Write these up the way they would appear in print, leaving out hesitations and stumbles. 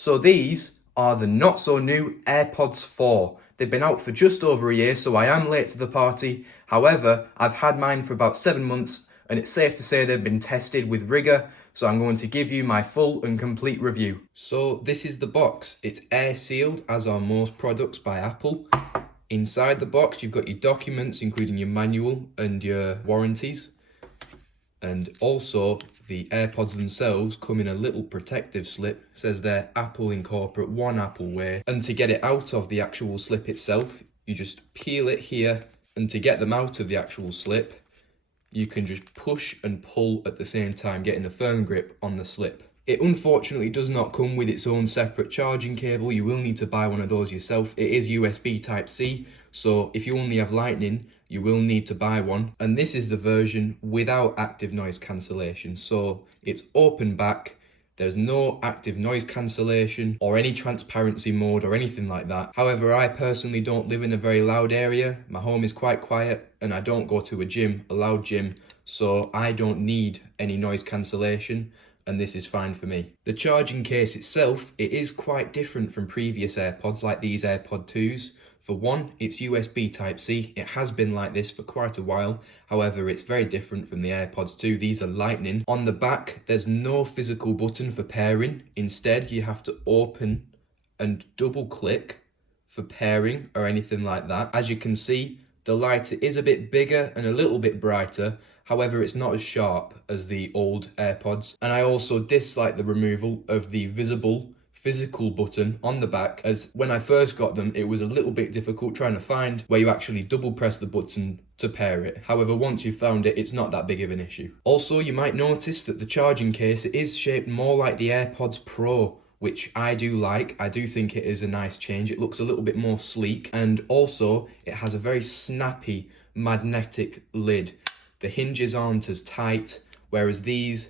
So these are the not so new AirPods 4. They've been out for just over a year, so I am late to the party. However, I've had mine for about 7 months and it's safe to say they've been tested with rigour, so I'm going to give you my full and complete review. So this is the box. It's air sealed, as are most products by Apple. Inside the box you've got your documents, including your manual and your warranties. And also the AirPods themselves come in a little protective slip. It says they're Apple in corporate, one Apple way. And to get it out of the actual slip itself, you just peel it here, and to get them out of the actual slip, you can just push and pull at the same time, getting a firm grip on the slip. It unfortunately does not come with its own separate charging cable. You will need to buy one of those yourself. It is USB Type-C, so if you only have Lightning, you will need to buy one. And this is the version without active noise cancellation. So it's open back, there's no active noise cancellation or any transparency mode or anything like that. However, I personally don't live in a very loud area. My home is quite quiet and I don't go to a loud gym, so I don't need any noise cancellation, and this is fine for me. The charging case itself, it is quite different from previous AirPods like these AirPod 2s. For one, it's USB Type-C. It has been like this for quite a while. However, it's very different from the AirPods 2. These are Lightning. On the back, there's no physical button for pairing. Instead, you have to open and double click for pairing or anything like that. As you can see, the light is a bit bigger and a little bit brighter. However, it's not as sharp as the old AirPods. And I also dislike the removal of the visible physical button on the back, as when I first got them it was a little bit difficult trying to find where you actually double press the button to pair it. However, once you've found it, it's not that big of an issue. Also, you might notice that the charging case is shaped more like the AirPods Pro, which I do like. I do think it is a nice change. It looks a little bit more sleek, and also it has a very snappy magnetic lid. The hinges aren't as tight, whereas these,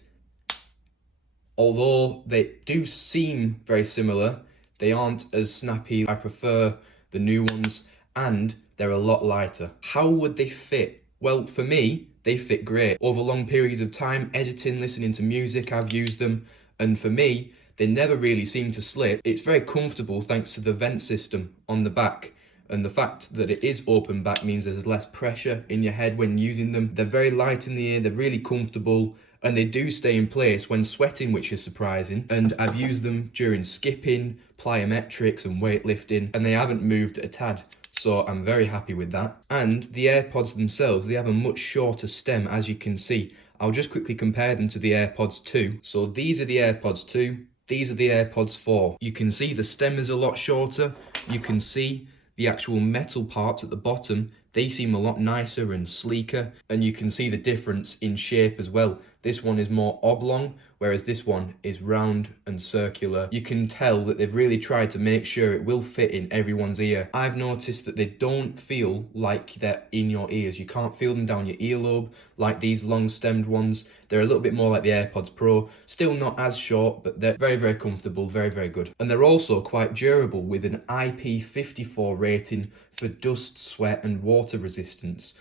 although they do seem very similar, they aren't as snappy. I prefer the new ones, and they're a lot lighter. How would they fit? Well, for me, they fit great. Over long periods of time, editing, listening to music, I've used them, and for me, they never really seem to slip. It's very comfortable thanks to the vent system on the back. And the fact that it is open back means there's less pressure in your head when using them. They're very light in the ear, they're really comfortable, and they do stay in place when sweating, which is surprising. And I've used them during skipping, plyometrics and weightlifting, and they haven't moved a tad. So I'm very happy with that. And the AirPods themselves, they have a much shorter stem, as you can see. I'll just quickly compare them to the AirPods 2. So these are the AirPods 2, these are the AirPods 4. You can see the stem is a lot shorter. You can see the actual metal parts at the bottom, they seem a lot nicer and sleeker, and you can see the difference in shape as well. This one is more oblong, whereas this one is round and circular. You can tell that they've really tried to make sure it will fit in everyone's ear. I've noticed that they don't feel like they're in your ears. You can't feel them down your earlobe like these long-stemmed ones. They're a little bit more like the AirPods Pro. Still not as short, but they're very, very comfortable, very, very good. And they're also quite durable with an IP54 rating for dust, sweat and water resistance.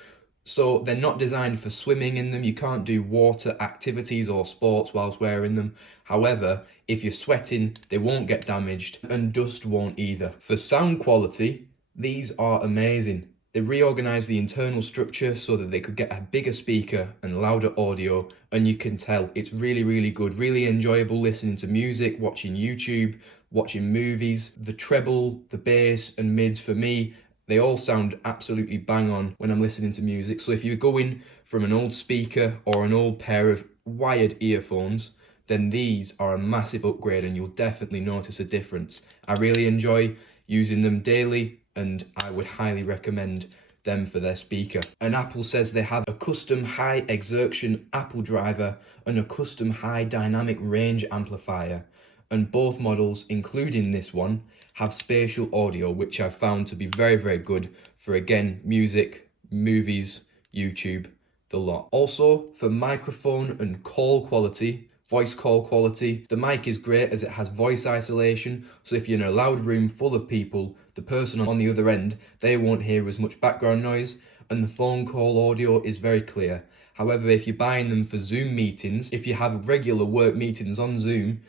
So they're not designed for swimming in them. You can't do water activities or sports whilst wearing them. However, if you're sweating, they won't get damaged, and dust won't either. For sound quality, these are amazing. They reorganised the internal structure so that they could get a bigger speaker and louder audio, and you can tell it's really, really good. Really enjoyable listening to music, watching YouTube, watching movies. The treble, the bass and mids, for me, they all sound absolutely bang on when I'm listening to music. So if you're going from an old speaker or an old pair of wired earphones, then these are a massive upgrade and you'll definitely notice a difference. I really enjoy using them daily and I would highly recommend them for their speaker. And Apple says they have a custom high exertion Apple driver and a custom high dynamic range amplifier. And both models, including this one, have spatial audio, which I've found to be very, very good for, again, music, movies, YouTube, the lot. Also, for microphone and call quality, voice call quality, the mic is great as it has voice isolation, so if you're in a loud room full of people, the person on the other end, they won't hear as much background noise, and the phone call audio is very clear. However, if you're buying them for Zoom meetings, if you have regular work meetings on Zoom,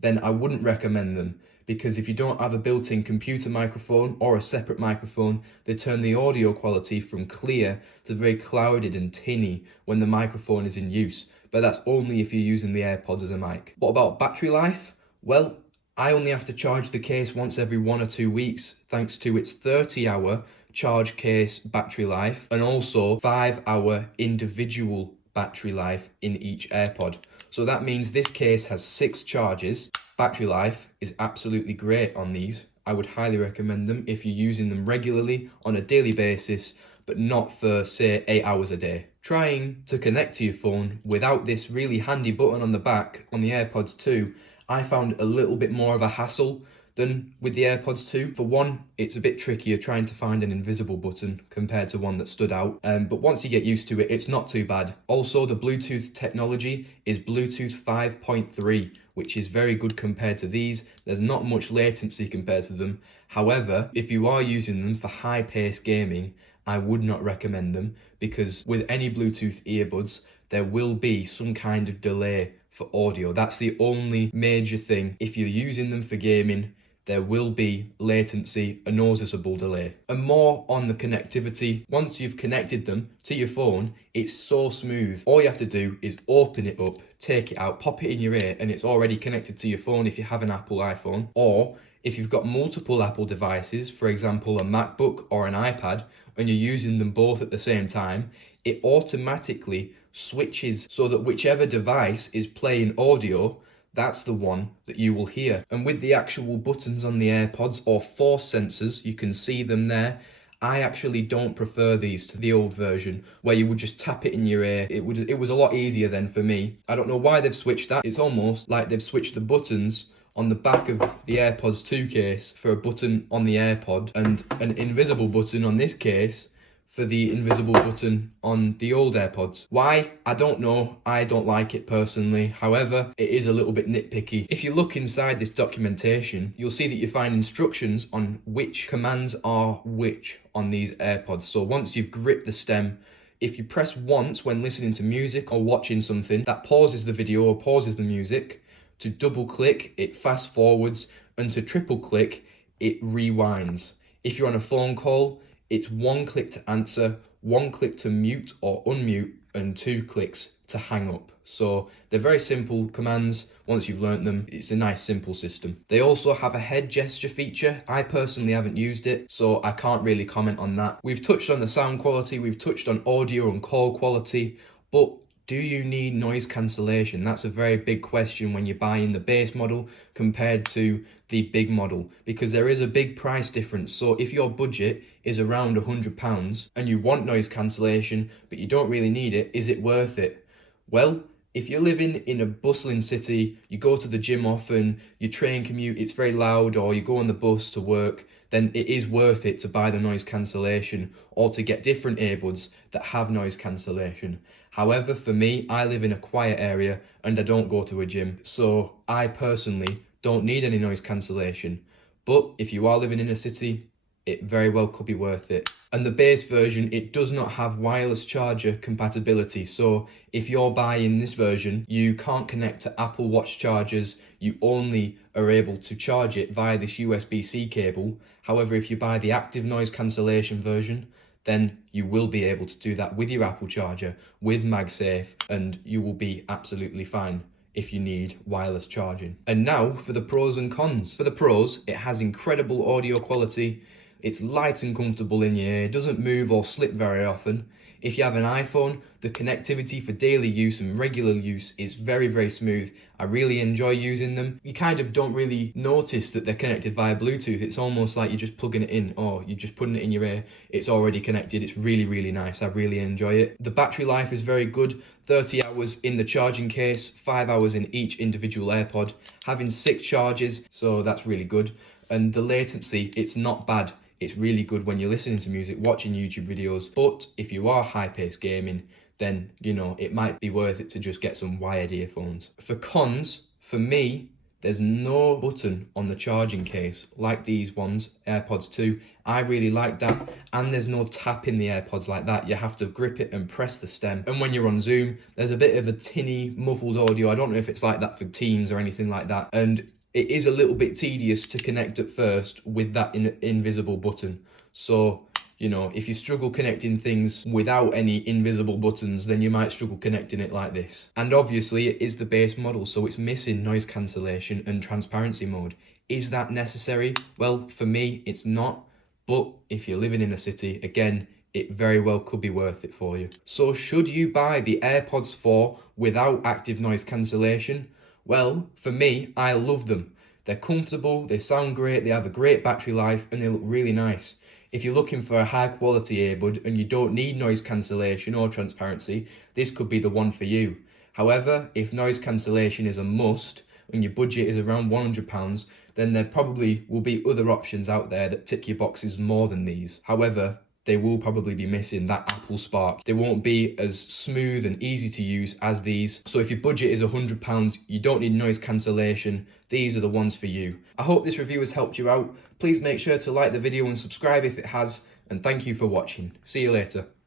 then I wouldn't recommend them, because if you don't have a built-in computer microphone or a separate microphone, they turn the audio quality from clear to very clouded and tinny when the microphone is in use. But that's only if you're using the AirPods as a mic. What about battery life? Well, I only have to charge the case once every 1 or 2 weeks, thanks to its 30-hour charge case battery life and also 5-hour individual battery life in each AirPod. So that means this case has 6 charges. Battery life is absolutely great on these. I would highly recommend them if you're using them regularly on a daily basis, but not for, say, 8 hours a day. Trying to connect to your phone without this really handy button on the back on the AirPods 2, I found a little bit more of a hassle than with the AirPods 2. For one, it's a bit trickier trying to find an invisible button compared to one that stood out. But once you get used to it, it's not too bad. Also, the Bluetooth technology is Bluetooth 5.3, which is very good compared to these. There's not much latency compared to them. However, if you are using them for high-paced gaming, I would not recommend them, because with any Bluetooth earbuds, there will be some kind of delay for audio. That's the only major thing. If you're using them for gaming, there will be latency, a noticeable delay. And more on the connectivity, once you've connected them to your phone, it's so smooth. All you have to do is open it up, take it out, pop it in your ear, and it's already connected to your phone if you have an Apple iPhone. Or if you've got multiple Apple devices, for example a MacBook or an iPad, and you're using them both at the same time, it automatically switches so that whichever device is playing audio, that's the one that you will hear. And with the actual buttons on the AirPods or force sensors, you can see them there. I actually don't prefer these to the old version where you would just tap it in your ear. It was a lot easier then for me. I don't know why they've switched that. It's almost like they've switched the buttons on the back of the AirPods 2 case for a button on the AirPod and an invisible button on this case for the invisible button on the old AirPods. Why? I don't know. I don't like it personally. However, it is a little bit nitpicky. If you look inside this documentation, you'll see that you find instructions on which commands are which on these AirPods. So once you've gripped the stem, if you press once when listening to music or watching something, that pauses the video or pauses the music. To double click, it fast forwards, and to triple click, it rewinds. If you're on a phone call, it's 1 click to answer, 1 click to mute or unmute, and 2 clicks to hang up. So they're very simple commands. Once you've learnt them, it's a nice simple system. They also have a head gesture feature. I personally haven't used it, so I can't really comment on that. We've touched on the sound quality, we've touched on audio and call quality, but do you need noise cancellation? That's a very big question when you're buying the base model compared to the big model, because there is a big price difference. So if your budget is around £100 and you want noise cancellation but you don't really need it, is it worth it? Well, if you're living in a bustling city, you go to the gym often, your train commute, it's very loud, or you go on the bus to work, then it is worth it to buy the noise cancellation or to get different earbuds that have noise cancellation. However, for me, I live in a quiet area and I don't go to a gym, so I personally don't need any noise cancellation. But if you are living in a city, it very well could be worth it. And the base version, it does not have wireless charger compatibility. So if you're buying this version, you can't connect to Apple Watch chargers. You only are able to charge it via this USB-C cable. However, if you buy the active noise cancellation version, then you will be able to do that with your Apple charger, with MagSafe, and you will be absolutely fine if you need wireless charging. And now for the pros and cons. For the pros, it has incredible audio quality. It's light and comfortable in your ear, it doesn't move or slip very often. If you have an iPhone, the connectivity for daily use and regular use is very, very smooth. I really enjoy using them. You kind of don't really notice that they're connected via Bluetooth. It's almost like you're just plugging it in, or you're just putting it in your ear. It's already connected. It's really, really nice. I really enjoy it. The battery life is very good. 30 hours in the charging case, 5 hours in each individual AirPod. Having 6 charges, so that's really good. And the latency, it's not bad. It's really good when you're listening to music, watching YouTube videos. But if you are high-paced gaming, then, you know, it might be worth it to just get some wired earphones. For cons, for me, there's no button on the charging case like these ones, AirPods 2. I really like that. And there's no tap in the AirPods like that. You have to grip it and press the stem. And when you're on Zoom, there's a bit of a tinny, muffled audio. I don't know if it's like that for Teams or anything like that. And it is a little bit tedious to connect at first with that invisible button. So, you know, if you struggle connecting things without any invisible buttons, then you might struggle connecting it like this. And obviously it is the base model, so it's missing noise cancellation and transparency mode. Is that necessary? Well, for me, it's not. But if you're living in a city, again, it very well could be worth it for you. So should you buy the AirPods 4 without active noise cancellation? Well, for me, I love them. They're comfortable, they sound great, they have a great battery life, and they look really nice. If you're looking for a high quality earbud and you don't need noise cancellation or transparency, this could be the one for you. However, if noise cancellation is a must and your budget is around £100, then there probably will be other options out there that tick your boxes more than these. However, they will probably be missing that Apple spark. They won't be as smooth and easy to use as these. So if your budget is £100, you don't need noise cancellation, these are the ones for you. I hope this review has helped you out. Please make sure to like the video and subscribe if it has, and thank you for watching. See you later.